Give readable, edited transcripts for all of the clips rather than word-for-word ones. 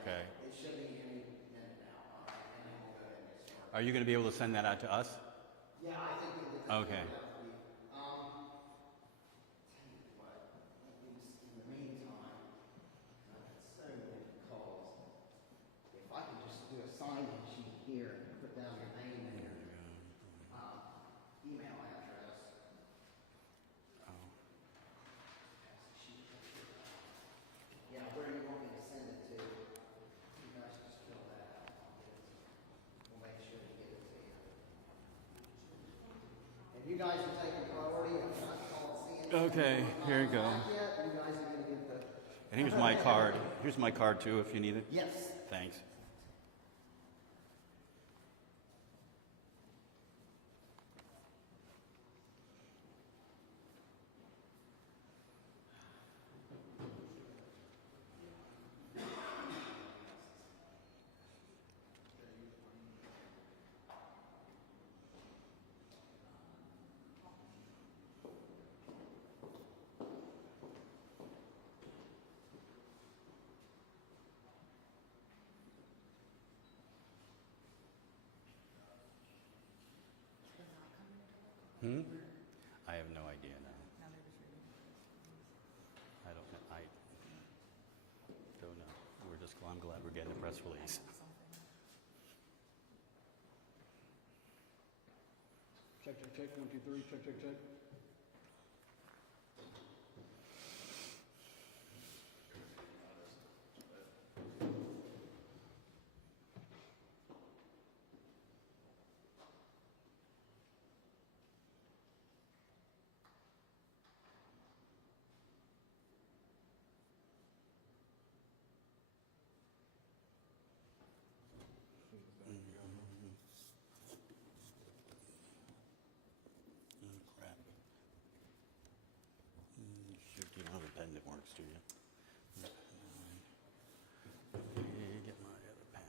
okay. It should be any minute now, all right, and then we'll go ahead and get started. Are you going to be able to send that out to us? Yeah, I think we'll get that. Okay. Tell you what, in the meantime, I've had so many calls. If I could just do a sign-in sheet here and put down your name and your email address. Yeah, where you want me to send it to, you guys just fill that out. We'll make sure to get it to you. And you guys are taking priority. I'm not calling seeing. Okay, here you go. Yet. You guys are going to get the. And here's my card. Here's my card too, if you need it. Yes. Thanks. I have no idea now. I don't know. I don't know. I'm glad we're getting a press release. Check, 1, 2, 3, check. Crap. Shoot, you don't have a pen that works, do you? Let me get my other pen.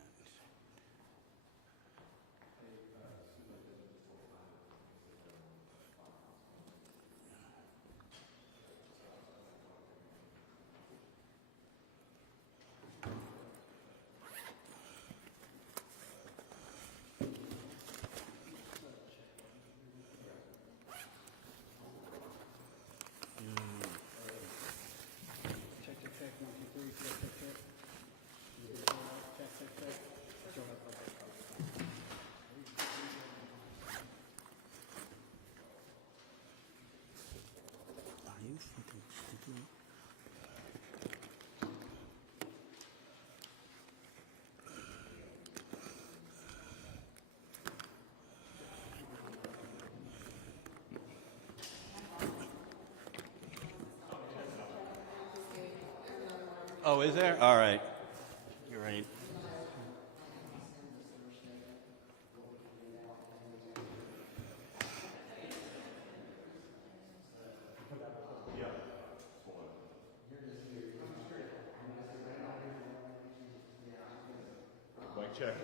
Check, 1, 2, 3, check. Check. Show up like that. Are you fucking stupid? Oh, is there? All right. You're right. Mic check.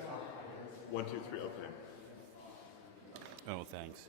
1, 2, 3. Okay. Oh, thanks.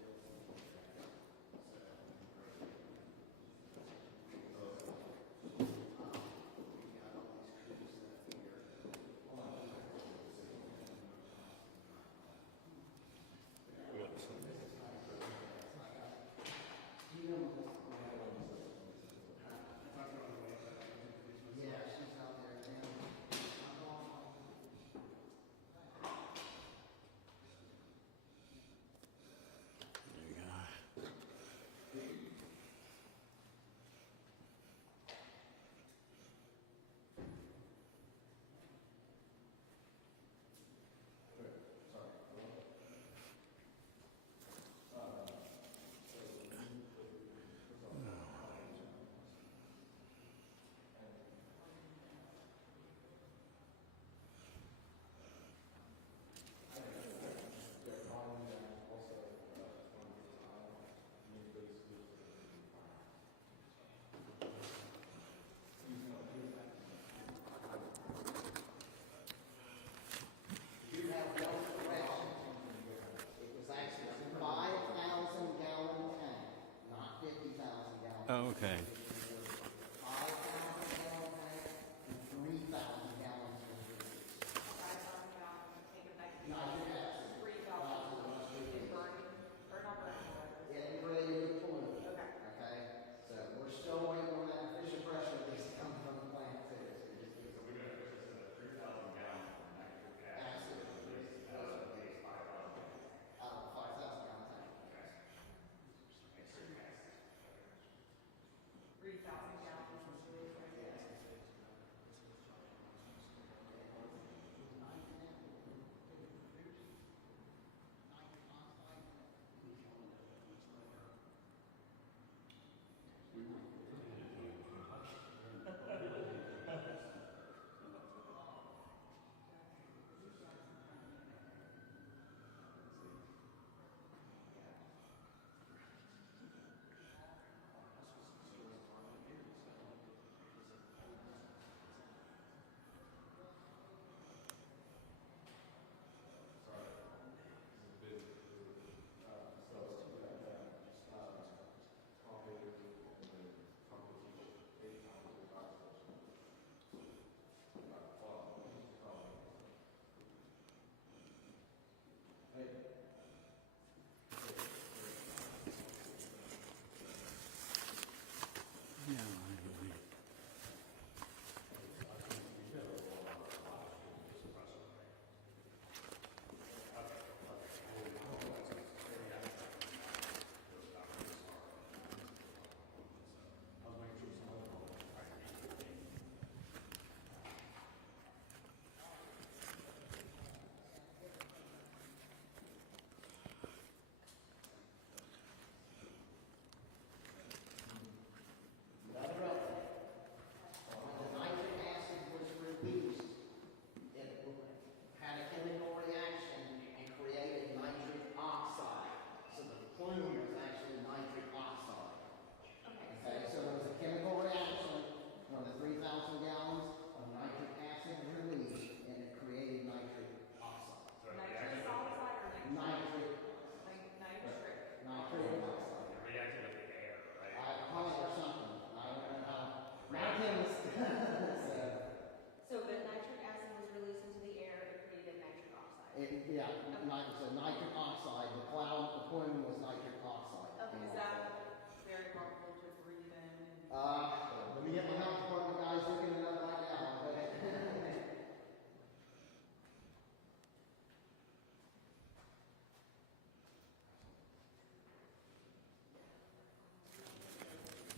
Oh, okay. 5,000 gallon tank and 3,000 gallons for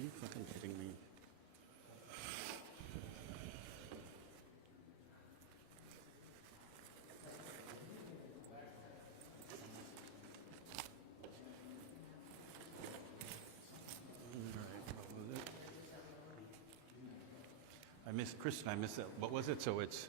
Are you fucking kidding me? I missed, Kristen, I missed that. What was it? So it's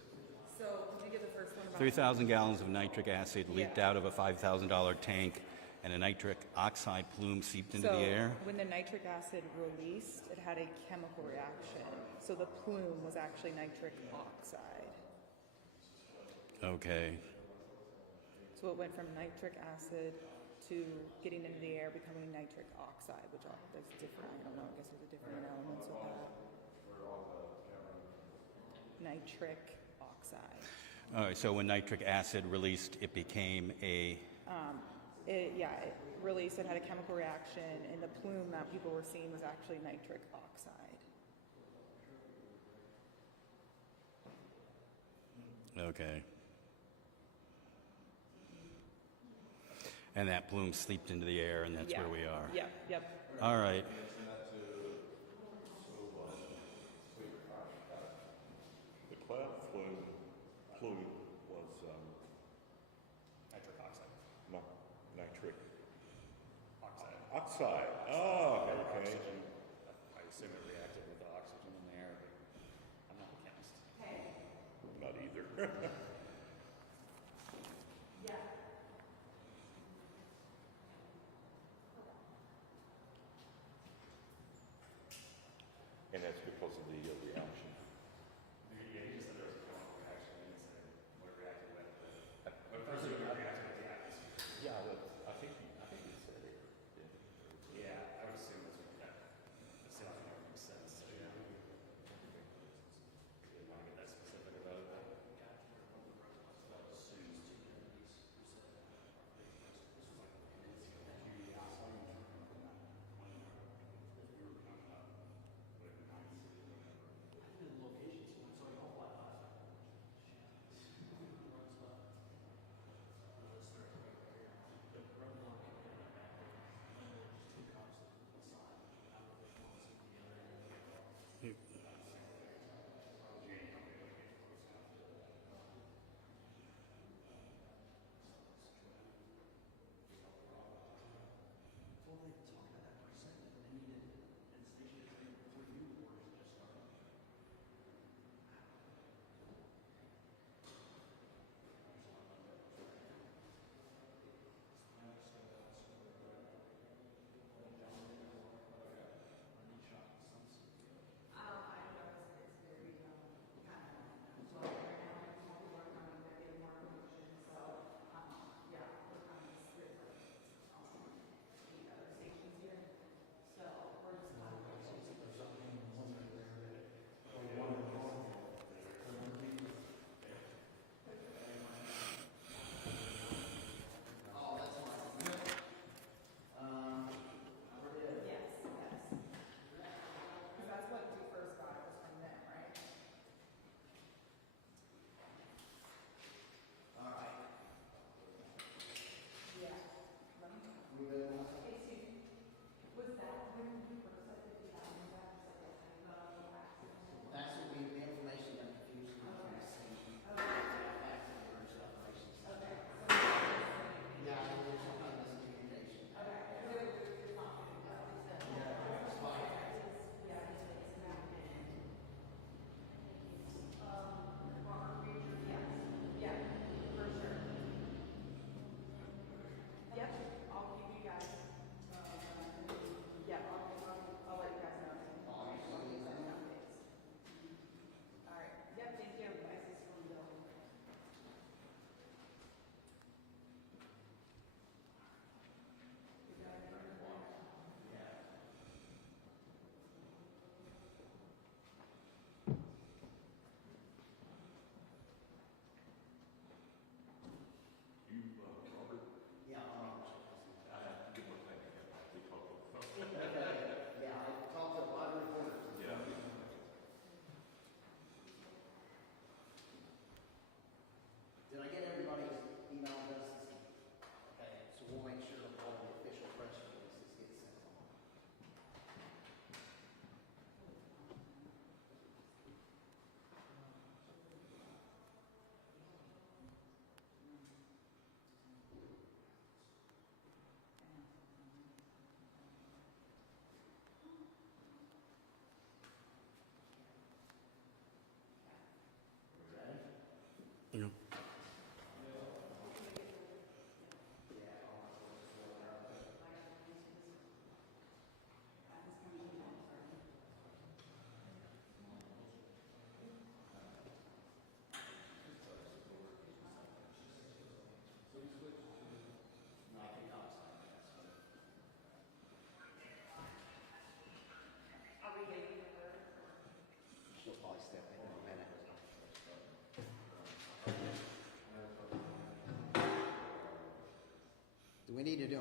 So, did you get the first one about? 3,000 gallons of nitric acid leaked Yeah. out of a $5,000 tank, and a nitric oxide plume seeped into So, the air. when the nitric acid released, it had a chemical reaction. So the plume was actually nitric oxide. Okay. So it went from nitric acid to getting into the air, becoming nitric oxide, which there's different, I don't know, I guess there's different elements of that. Nitric oxide. All right, so when nitric acid released, it became a... It released, it had a chemical reaction, and the plume that people were seeing was actually nitric oxide. Okay. And that plume seeped into the air, and that's Yeah. where we are. Yep. All right. The cloud plume was Nitric oxide. nitric Oxide. oxide. Oh, okay. Oxygen. I assume it reacted with the oxygen in the air, but I'm not a chemist. Not either.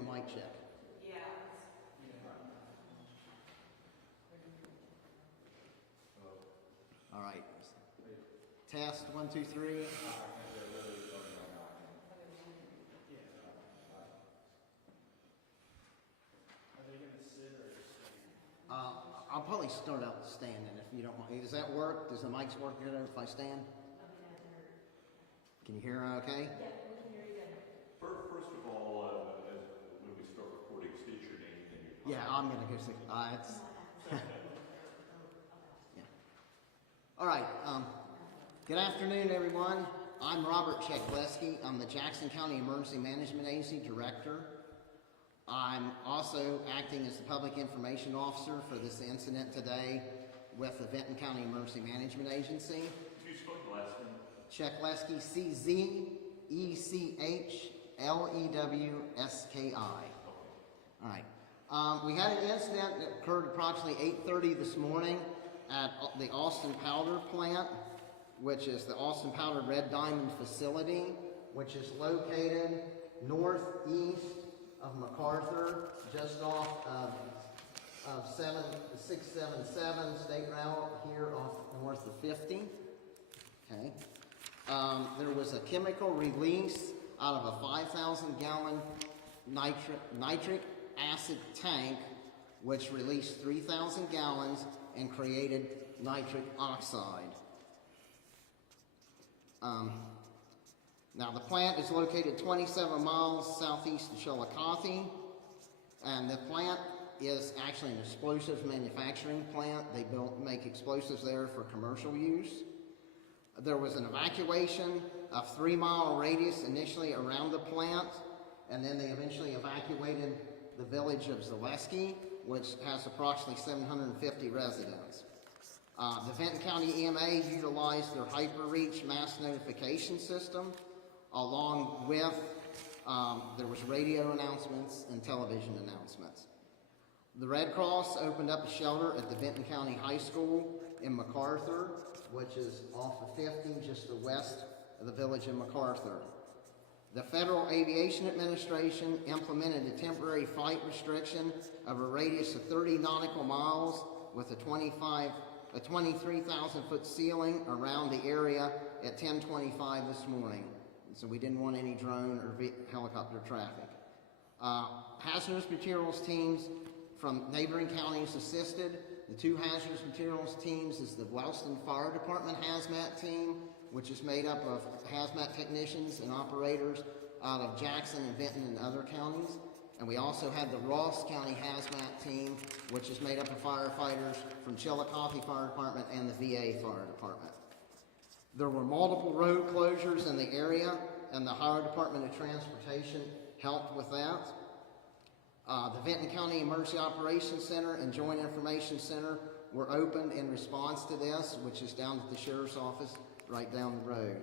a mic check? All right. Test 1, 2, 3. I'll probably start out standing if you don't mind. Does that work? Does the mics work good if I stand? Can you hear okay? First of all, when we start recording, state your name and your Yeah, I'm gonna go see. Yeah. All right. Good afternoon, everyone. I'm Robert Chekleski. I'm the Jackson County Emergency Management Agency Director. I'm also acting as the Public Information Officer for this incident today with the Vinton County Emergency Management Agency. Can you spell the last name? Chekleski, Czechlewski. All right. We had an incident that occurred approximately 8:30 this morning at the Austin Powder Plant, which is the Austin Powder Red Diamond facility, which is located northeast of MacArthur, just off of 677 State Route here off north of 50. Okay. There was a chemical release out of a 5,000-gallon nitric acid tank, which released 3,000 gallons and created nitric oxide. Now, the plant is located 27 miles southeast of Chillicothe, and the plant is actually an explosives manufacturing plant. They make explosives there for commercial use. There was an evacuation of 3-mile radius initially around the plant, and then they eventually evacuated the village of Zaleski, which has approximately 750 residents. The Vinton County EMA utilized their HyperReach mass notification system, along with there was radio announcements and television announcements. The Red Cross opened up a shelter at the Vinton County High School in MacArthur, which is off of 50, just to the west of the village of MacArthur. The Federal Aviation Administration implemented a temporary flight restriction of a radius of 30 nautical miles with a 23,000-foot ceiling around the area at 10:25 this morning. So we didn't want any drone or helicopter traffic. Hazardous materials teams from neighboring counties assisted. The 2 hazardous materials teams is the Wellston Fire Department hazmat team, which is made up of hazmat technicians and operators out of Jackson and Vinton and other counties. And we also had the Ross County hazmat team, which is made up of firefighters from Chillicothe Fire Department and the VA Fire Department. There were multiple road closures in the area, and the Ohio Department of Transportation helped with that. The Vinton County Emergency Operations Center and Joint Information Center were opened in response to this, which is down at the Sheriff's Office right down the road.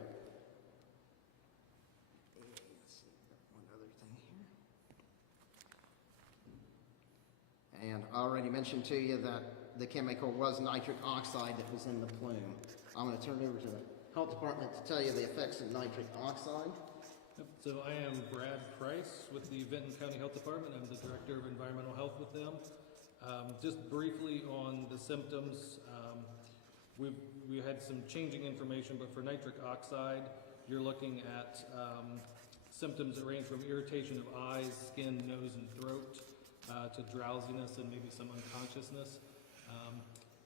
Let's see, one other thing here. And I already mentioned to you that the chemical was nitric oxide that was in the plume. I'm going to turn it over to the Health Department to tell you the effects of nitric oxide. Yep. So I am Brad Price with the Vinton County Health Department. I'm the Director of Environmental Health with them. Just briefly on the symptoms, we had some changing information, but for nitric oxide, you're looking at symptoms that range from irritation of eyes, skin, nose, and throat, to drowsiness and maybe some unconsciousness.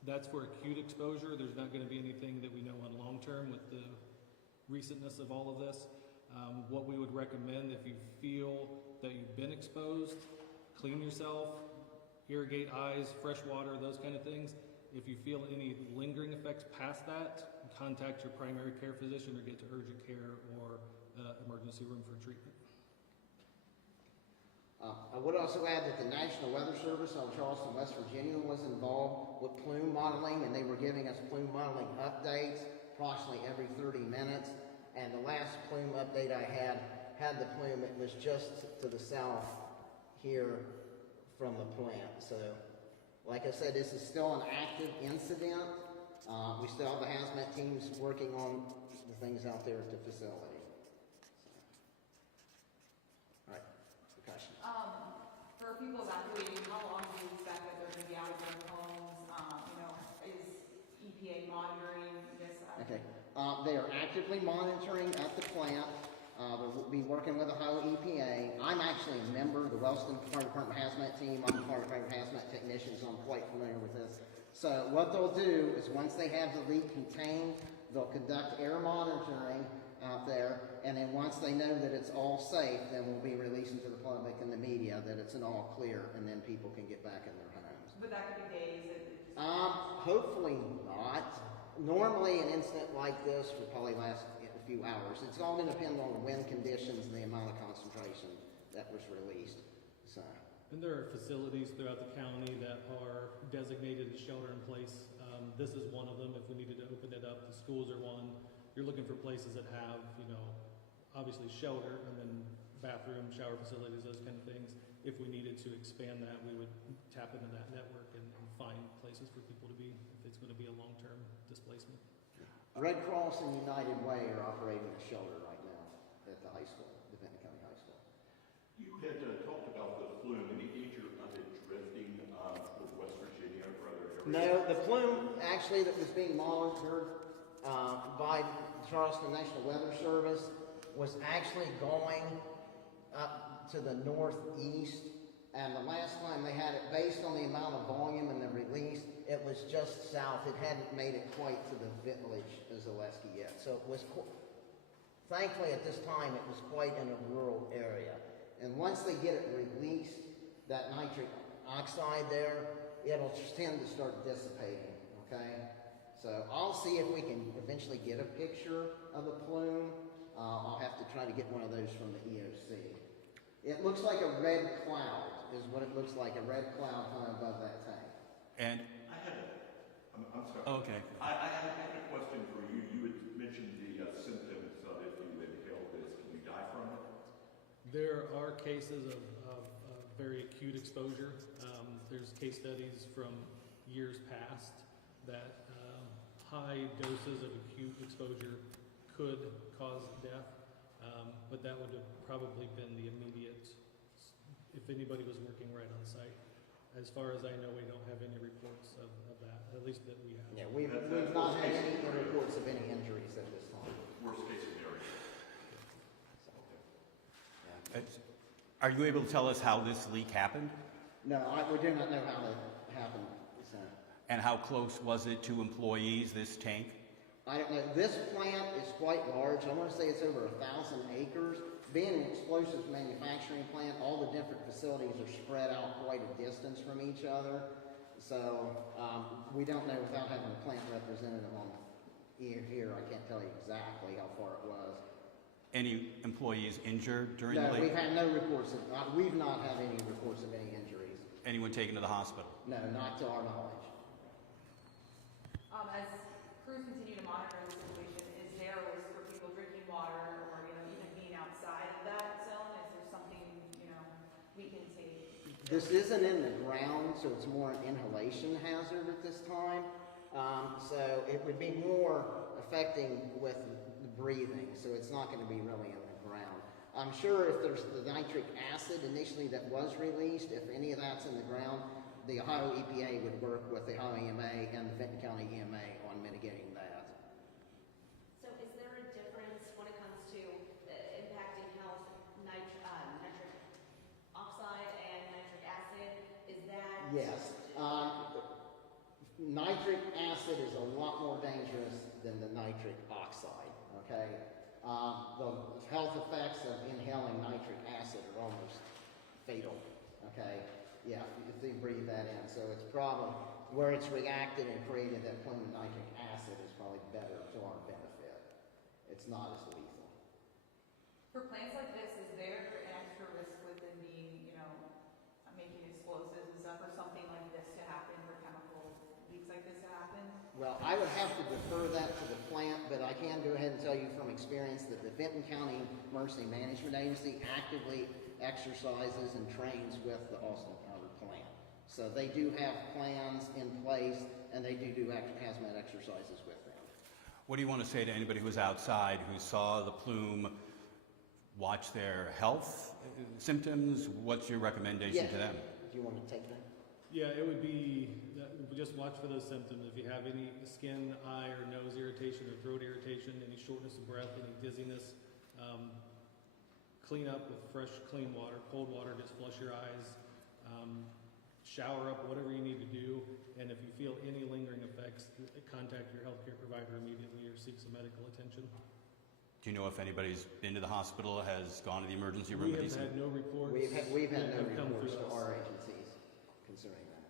That's for acute exposure. There's not going to be anything that we know on long term with the recentness of all of this. What we would recommend, if you feel that you've been exposed, clean yourself, irrigate eyes, fresh water, those kind of things. If you feel any lingering effects past that, contact your primary care physician or get to urgent care or emergency room for treatment. I would also add that the National Weather Service out of Charleston, West Virginia was involved with plume modeling, and they were giving us plume modeling updates approximately every 30 minutes. And the last plume update I had the plume, it was just to the south here from the plant. So, like I said, this is still an active incident. We still have the hazmat teams working on the things out there at the facility. So. All right, questions? people evacuating, how long do you expect that they're gonna be out of their homes? Is EPA monitoring this? Okay, they are actively monitoring at the plant. They'll be working with Ohio EPA. I'm actually a member of the Wellston Fire Department Hazmat team. I'm a Fire Department Hazmat technician, so I'm quite familiar with this. So what they'll do is once they have the leak contained, they'll conduct air monitoring out there, and then once they know that it's all safe, then we'll be releasing to the public and the media that it's an all clear, and then people can get back in their homes. But that could be days. Hopefully not. Normally, an incident like this would probably last a few hours. It's all going to depend on the wind conditions and the amount of concentration that was released. So, And there are facilities throughout the county that are designated as shelter in place. This is one of them. If we needed to open it up, the schools are one. You're looking for places that have, obviously shelter and then bathroom, shower facilities, those kind of things. If we needed to expand that, we would tap into that network and find places for people to be if it's going to be a long-term displacement. Red Cross and United Way are operating a shelter right now at the high school, the Vinton County High School. You had talked about the flume. Any danger of it drifting toward West Virginia or other areas? No, the plume actually that was being monitored by Charleston National Weather Service was actually going up to the northeast, and the last time they had it, based on the amount of volume and the release, it was just south. It hadn't made it quite to the village of Zaleski yet. So it was, thankfully at this time, it was quite in a rural area. And once they get it released, that nitric oxide there, it'll tend to start dissipating, okay? So I'll see if we can eventually get a picture of the plume. I'll have to try to get one of those from the EOC. It looks like a red cloud, is what it looks like, a red cloud high above that tank. And, I'm sorry. okay. I had a question for you. You had mentioned the symptoms of if you inhale this. Can you die from it? There are cases of very acute exposure. There's case studies from years past that high doses of acute exposure could cause death, but that would have probably been the immediate, if anybody was working right on site. As far as I know, we don't have any reports of that, at least that we have. Yeah, we've not had any reports of any injuries at this time. Worst case scenario. Are you able to tell us how this leak happened? No, we do not know how that happened. So, And how close was it to employees, this tank? I don't know. This plant is quite large. I want to say it's over 1,000 acres. Being an explosives manufacturing plant, all the different facilities are spread out quite a distance from each other. So we don't know without having a plant representative on here. I can't tell you exactly how far it was. Any employees injured during No, the leak? we've had no reports. We've not had any reports of any injuries. Anyone taken to the hospital? No, not to our knowledge. As crews continue to monitor the situation, is there a risk for people drinking water or, even being outside of that zone? Is there something, we can take? This isn't in the ground, so it's more an inhalation hazard at this time. So it would be more affecting with the breathing, so it's not going to be really in the ground. I'm sure if there's the nitric acid initially that was released, if any of that's in the ground, the Ohio EPA would work with the Ohio EMA and the Vinton County EMA on mitigating that. So is there a difference when it comes to impacting health, nitric oxide and nitric acid? Is that? Yes. Nitric acid is a lot more dangerous than the nitric oxide, okay? The health effects of inhaling nitric acid are almost fatal, okay? Yeah, if they breathe that in. So it's probably, where it's reacted and created that plume of nitric acid is probably better to our benefit. It's not as lethal. For plants like this, is there an extra risk with them being, making explosives and stuff, or something like this to happen, for chemical leaks like this to happen? Well, I would have to defer that to the plant, but I can go ahead and tell you from experience that the Vinton County Emergency Management Agency actively exercises and trains with the Austin County plant. So they do have plans in place, and they do hazmat exercises with them. What do you want to say to anybody who was outside, who saw the plume, watch their health symptoms? What's your recommendation to them? do you want to take that? Yeah, it would be, just watch for those symptoms. If you have any skin, eye, or nose irritation or throat irritation, any shortness of breath, any dizziness, clean up with fresh, clean water. Cold water, just flush your eyes. Shower up, whatever you need to do. And if you feel any lingering effects, contact your healthcare provider immediately or seek some medical attention. Do you know if anybody's been to the hospital, has gone to the emergency room? We have had no reports. We've had that no have come reports through to us. our agencies concerning that.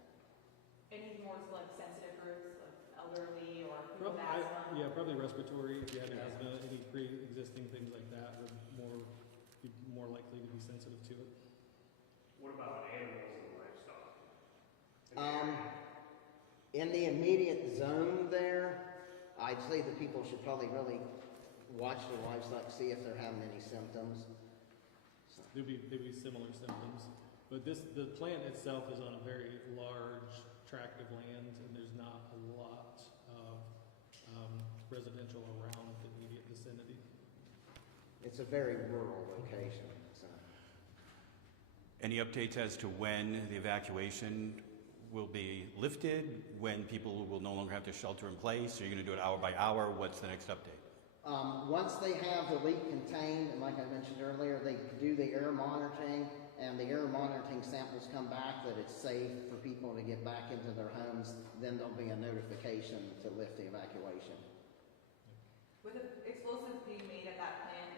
Any more like sensitive groups, like elderly or people with Prob- asthma? Yeah, probably respiratory. If you had Yeah. asthma, any pre-existing things like that would be more likely to be sensitive to it. What about animals and livestock? In the immediate zone there, I'd say that people should probably really watch their livestock, see if they're having any symptoms. So, There'd be similar symptoms, but the plant itself is on a very large tract of land, and there's not a lot of residential around the immediate vicinity. it's a very rural location. So. Any updates as to when the evacuation will be lifted, when people will no longer have to shelter in place? Are you going to do it hour by hour? What's the next update? Once they have the leak contained, and like I mentioned earlier, they do the air monitoring, and the air monitoring samples come back that it's safe for people to get back into their homes, then there'll be a notification to lift the evacuation. With the explosives being made at that plant,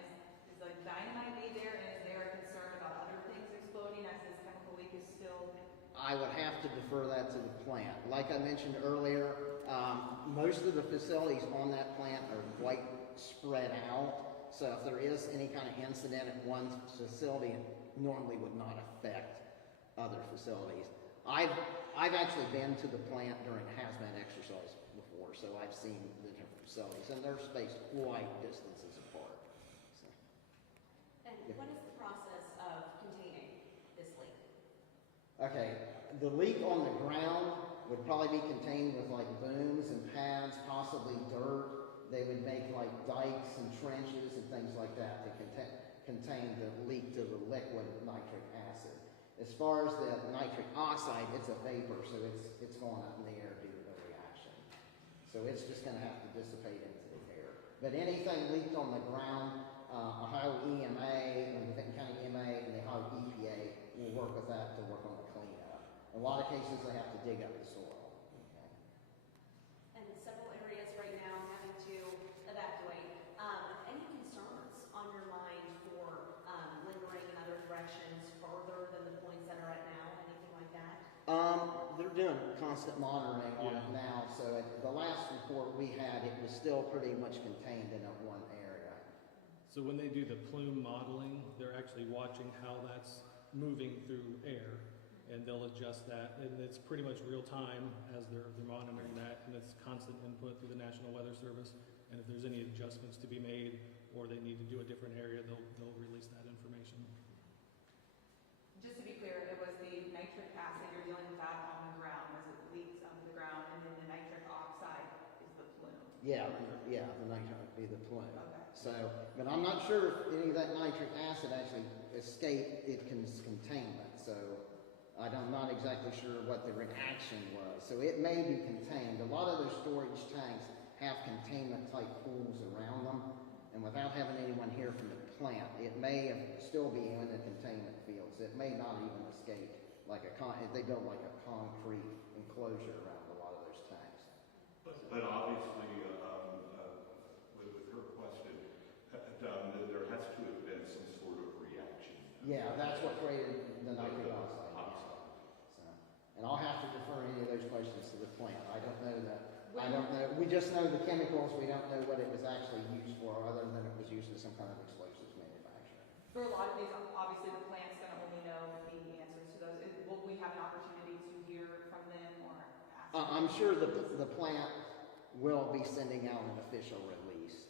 is like dynamite made there, and is there a concern about other things exploding as this chemical leak is still? I would have to defer that to the plant. Like I mentioned earlier, most of the facilities on that plant are quite spread out. So if there is any kind of incident at one facility, it normally would not affect other facilities. I've actually been to the plant during hazmat exercise before, so I've seen the different facilities, and they're spaced quite distances apart. So. And what is the process of containing this leak? Okay, the leak on the ground would probably be contained with like booms and pads, possibly dirt. They would make like dikes and trenches and things like that to contain the leak to the liquid nitric acid. As far as the nitric oxide, it's a vapor, so it's going up in the air due to the reaction. So it's just going to have to dissipate into the air. But anything leaked on the ground, Ohio EMA and the Vinton County EMA and the Ohio EPA will work with that to work on the cleanup. In a lot of cases, they have to dig up the soil. Okay. And several areas right now having to evacuate. Any concerns on your mind for lingering in other directions further than the points that are at now? Anything like that? They're doing constant monitoring on it now. So at the last report we had, it was still pretty much contained in that one area. So when they do the plume modeling, they're actually watching how that's moving through air, and they'll adjust that, and it's pretty much real time as they're monitoring that, and it's constant input through the National Weather Service. And if there's any adjustments to be made, or they need to do a different area, they'll release that information. Just to be clear, it was the nitric acid, you're dealing with that on the ground, as it leaks onto the ground, and then the nitric oxide is the plume. Yeah, the nitric would be the plume. Okay. So, but I'm not sure if any of that nitric acid actually escaped its containment. So I'm not exactly sure what the reaction was. So it may be contained. A lot of those storage tanks have containment type pools around them. And without having anyone here from the plant, it may still be in the containment fields. It may not even escape like they build like a concrete enclosure around a lot of those tanks. But obviously, with her question, there has to have been some sort of reaction. Yeah, that's what created the nitric oxide. So, and I'll have to defer any of those questions to the plant. I don't know that. I don't know. We just know the chemicals. We don't know what it was actually used for, other than it was used as some kind of explosives manufacturing. For a lot of these, obviously the plant's gonna only know the answers to those. Will we have an opportunity to hear from them or ask? I'm sure the plant will be sending out an official release.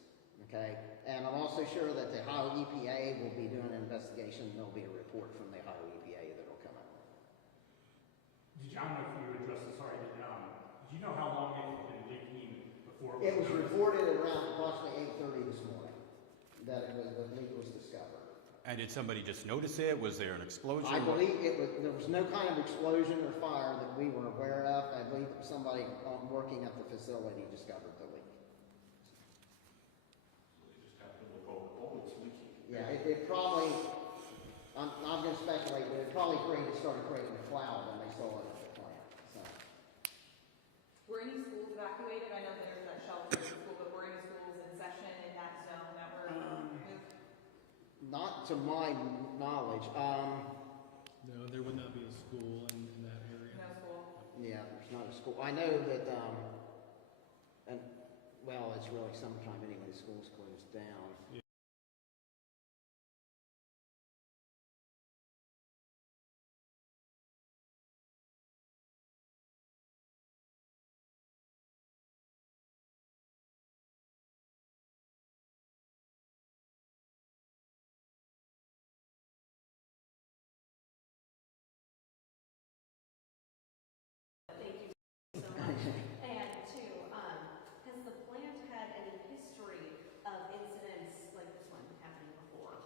Okay, and I'm also sure that the Ohio EPA will be doing an investigation. There'll be a report from the Ohio EPA that'll come out. I don't know if you addressed this already, but do you know how long it had been leaking before It was noticed? reported around approximately 8:30 this morning that the leak was discovered. And did somebody just notice it? Was there an explosion? I believe there was no kind of explosion or fire that we were aware of. I believe it was somebody working at the facility discovered the leak. So they just happened to look over, oh, it's leaking. Yeah, it probably, I'm going to speculate, but it probably started creating a cloud when they saw it at the plant. So. Were any schools evacuated? I know there's that shelter in school, but were any schools in session in that zone that were moved? Not to my knowledge. No, there would not be a school in that area. No school. Yeah, there's not a school. I know that, and well, it's really sometime anyway. The school's closed down. Thank you so much. And two, has the plant had any history of incidents like this one happening before?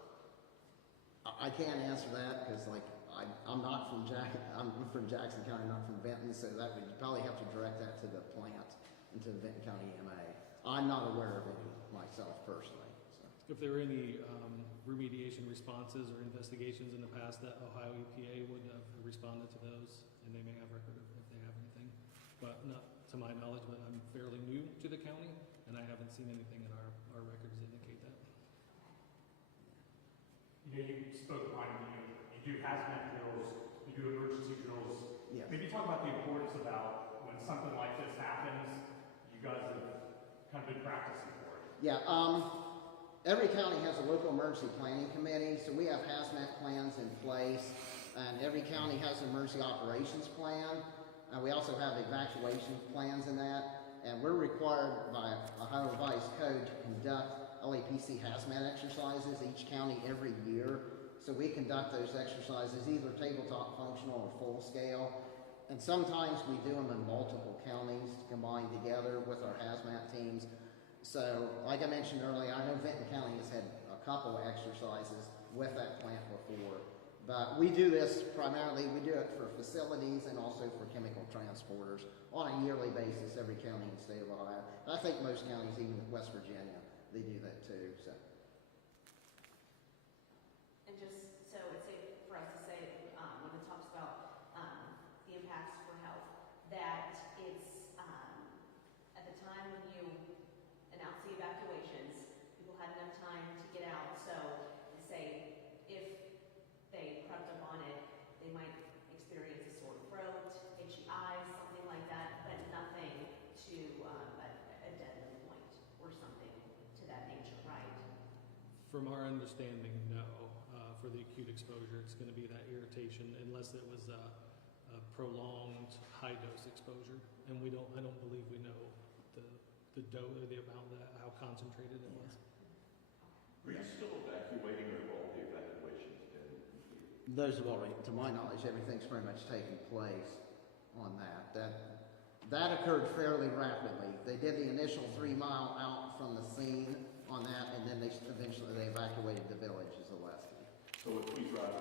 I can't answer that because, like, I'm not from I'm from Jackson County, not from Vinton, so that would probably have to direct that to the plant and to the Vinton County EMA. I'm not aware of any myself personally. So. If there were any remediation responses or investigations in the past, that Ohio EPA would have responded to those, and they may have record of if they have anything. But not to my knowledge, but I'm fairly new to the county, and I haven't seen anything in our records that indicate that. You know, you spoke upon, you do hazmat drills, you do emergency drills. Yes. Maybe talk about the importance about when something like this happens, you guys have kind of been practicing for it. Yeah. Every county has a local emergency planning committee, so we have hazmat plans in place, and every county has an emergency operations plan. We also have evacuation plans in that, and we're required by Ohio Revised Code to conduct LAPC hazmat exercises each county every year. So we conduct those exercises either tabletop functional or full scale, and sometimes we do them in multiple counties combined together with our hazmat teams. So, like I mentioned earlier, I know Vinton County has had a couple of exercises with that plant before, but we do this primarily, we do it for facilities and also for chemical transporters on a yearly basis, every county in the state of Ohio. And I think most counties, even West Virginia, they do that too. So. And just so it's safe for us to say, when it talks about the impacts for health, that it's at the time when you announce the evacuations, people had enough time to get out. So, say if they crept up on it, they might experience a sore throat, itchy eyes, something like that, but nothing to a deadly point or something to that nature, right? From our understanding, no. For the acute exposure, it's going to be that irritation, unless it was a prolonged high-dose exposure, and I don't believe we know the amount how concentrated it was. Are you still evacuating, or have all the evacuations been completed? Those have already, to my knowledge, everything's pretty much taken place on that. That occurred fairly rapidly. They did the initial 3 mile out from the scene on that, and then eventually they evacuated the village as the last thing. So if we drive,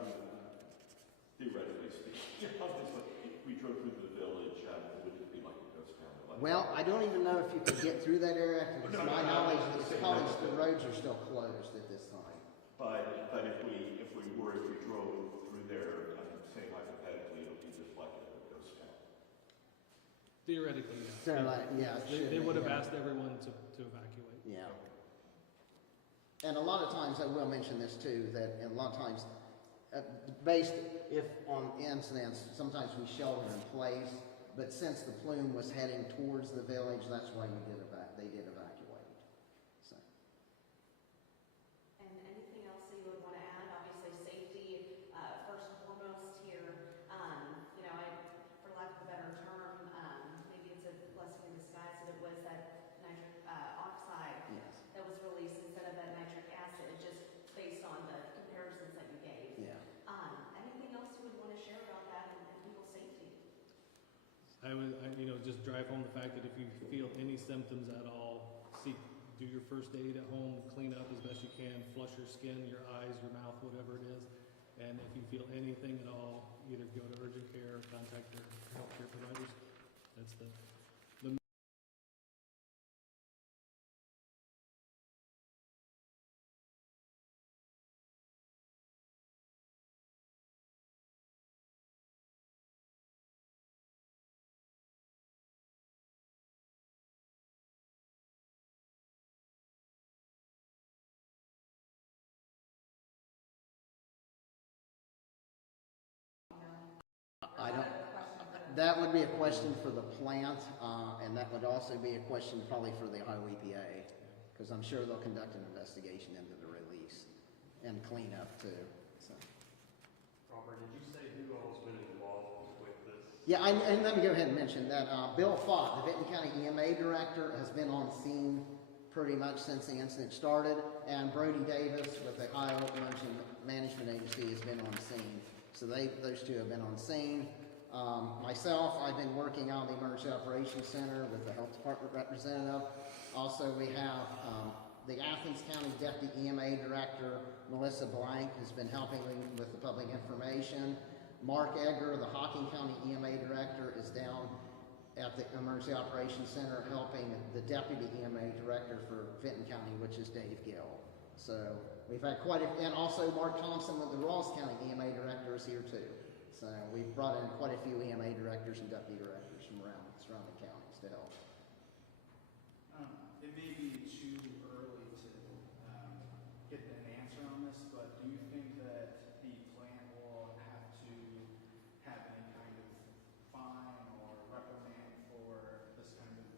theoretically speaking, obviously, if we drove through the village, would it be like a ghost town? Well, I don't even know if you could get through that area, because to my knowledge, the roads are still closed at this time. But if we drove through there, I'm saying hypothetically, it would be just like a ghost town. Theoretically, yes. So, yeah, it should They be, would have yeah. asked everyone to evacuate. Yeah. And a lot of times, I will mention this too, that a lot of times, based on incidents, sometimes we shelter in place, but since the plume was heading towards the village, that's why they did evacuate. So. And anything else that you would want to add? Obviously, safety first and foremost here. For lack of a better term, maybe it's a blessing in disguise that it was that nitric oxide Yes. that was released instead of that nitric acid, just based on the comparisons that you gave. Yeah. Anything else you would want to share about that and people's safety? I would, just drive home the fact that if you feel any symptoms at all, seek do your first aid at home, clean up as best you can, flush your skin, your eyes, your mouth, whatever it is. And if you feel anything at all, either go to urgent care or contact your healthcare providers. That's the I don't, that would be a question for the plant, and that would also be a question probably for the Ohio EPA, because I'm sure they'll conduct an investigation into the release and cleanup too, so. Robert, did you say who all's been involved with this? Yeah, and let me go ahead and mention that Bill Fott, the Vinton County EMA director, has been on scene pretty much since the incident started, and Brody Davis with the Ohio Emergency Management Agency has been on scene. So those two have been on scene. Myself, I've been working out of the Emergency Operations Center with the Health Department representative. Also, we have the Athens County Deputy EMA Director, Melissa Blank, has been helping with the public information. Mark Egger, the Hocking County EMA Director, is down at the Emergency Operations Center helping the Deputy EMA Director for Vinton County, which is Dave Gill. So we've had quite a, and also Mark Thompson with the Ross County EMA Director is here too. So we've brought in quite a few EMA directors and deputy directors from around surrounding counties to help. It may be too early to get an answer on this, but do you think that the plant will have to have any kind of fine or reprimand for this kind of?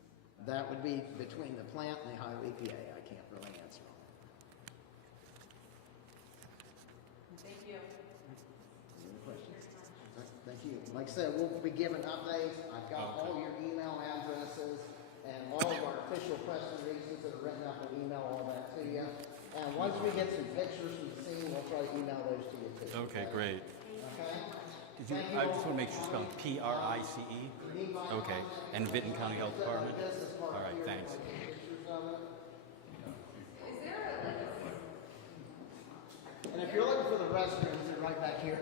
That would be between the plant and the Ohio EPA. I can't really answer on that. Thank you. Any other questions? Thank you. Like I said, we'll be giving updates. I've got all your email addresses and all of our official press releases that are written up and email all that to you. And once we get some pictures from the scene, we'll try to email those to you too. Okay, great. Okay? I just want to make sure you spell it Price. Okay, and Vinton County Health Department? All right, thanks. And if you're looking for the restrooms, they're right back here.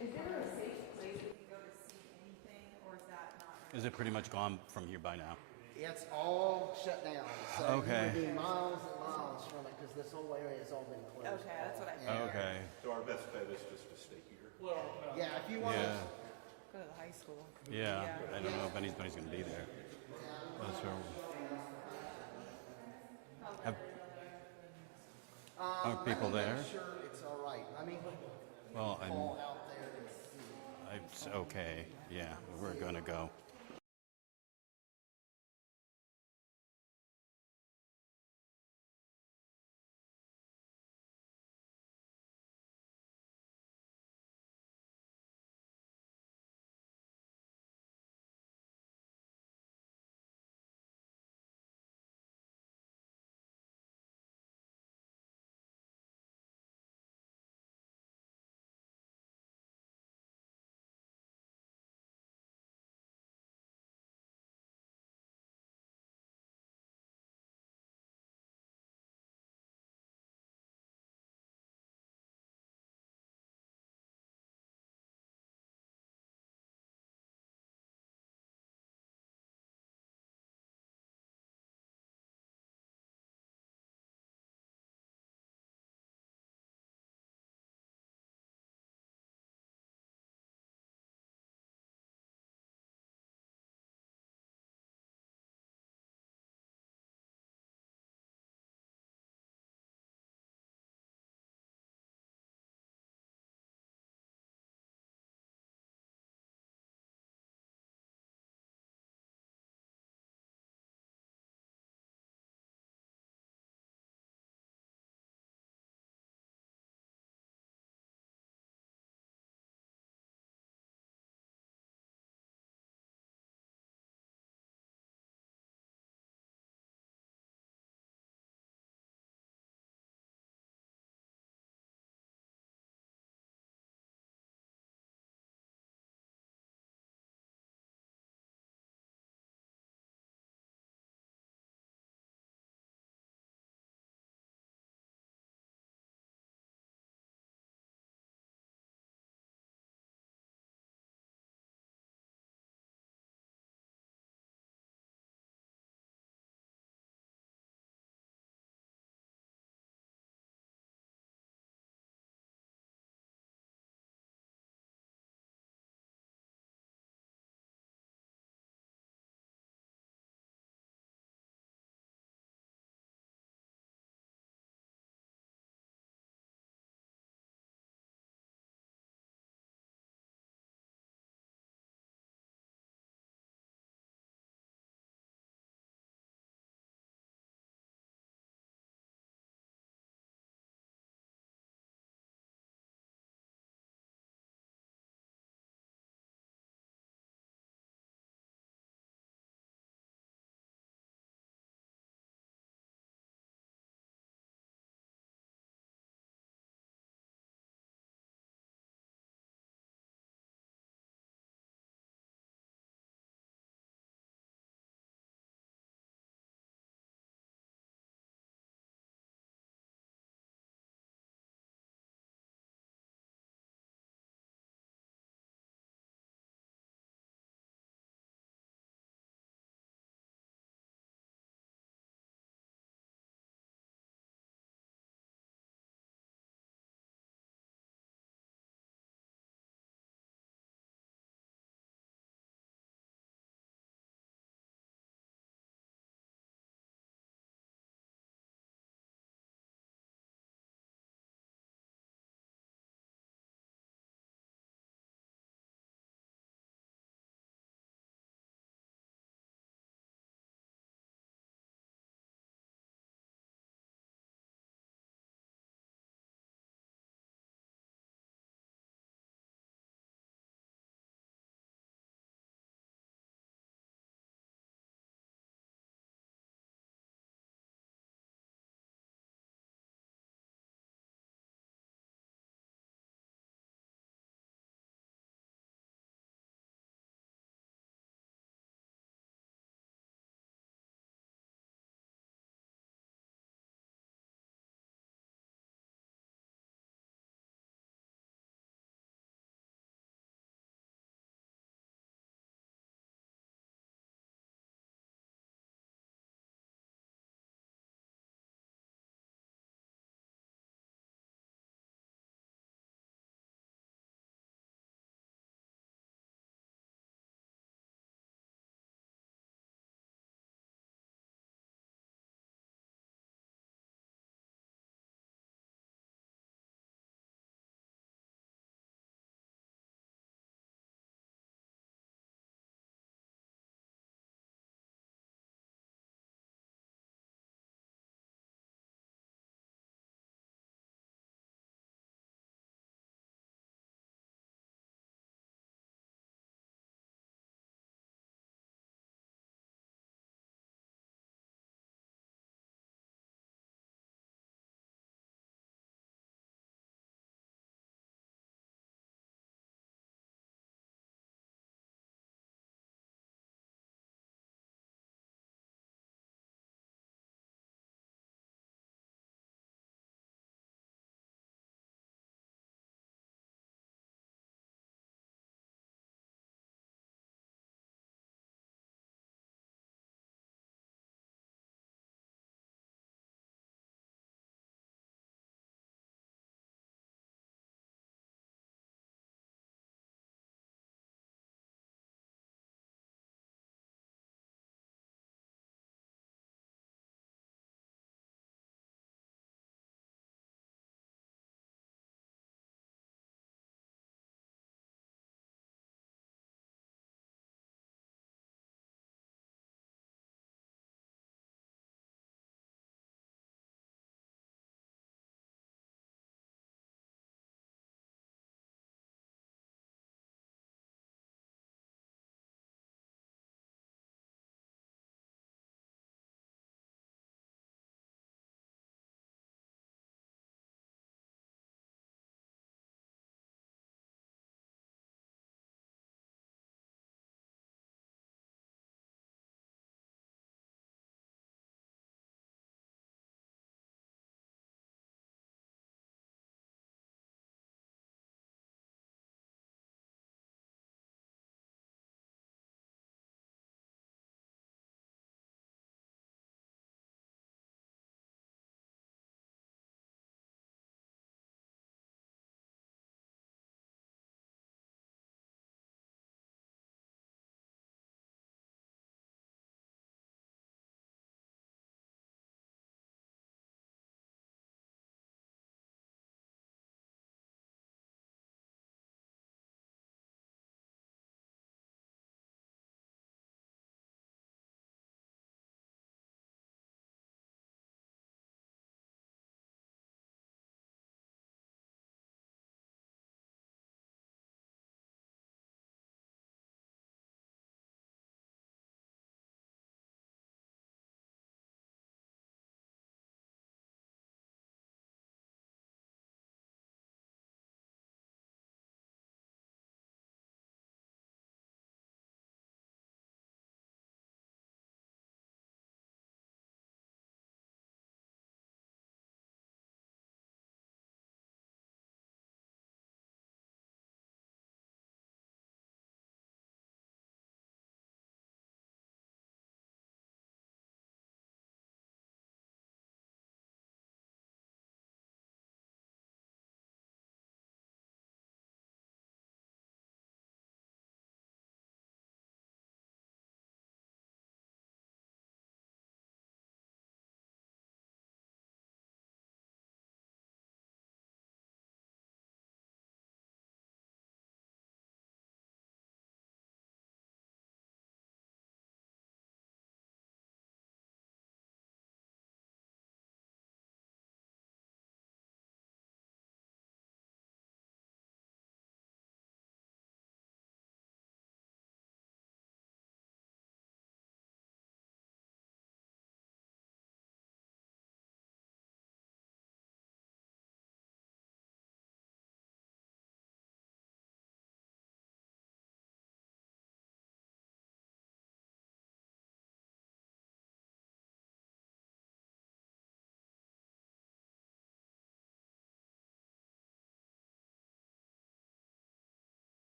Is there a safe place you can go to see anything, or is that not? Is it pretty much gone from here by now? It's all shut down. So Okay. you'll be miles and miles from it because this whole area has all been closed. Okay, that's what I Yeah. figured. Okay. So our best bet is just to stay here. Yeah, if you want Yeah. to. Go to the high school. Yeah. I don't know if anybody's going to be there. That's where, are people Let me there? make sure it's all right. I mean, Well, call out there and see. it's okay. Yeah, we're going to go.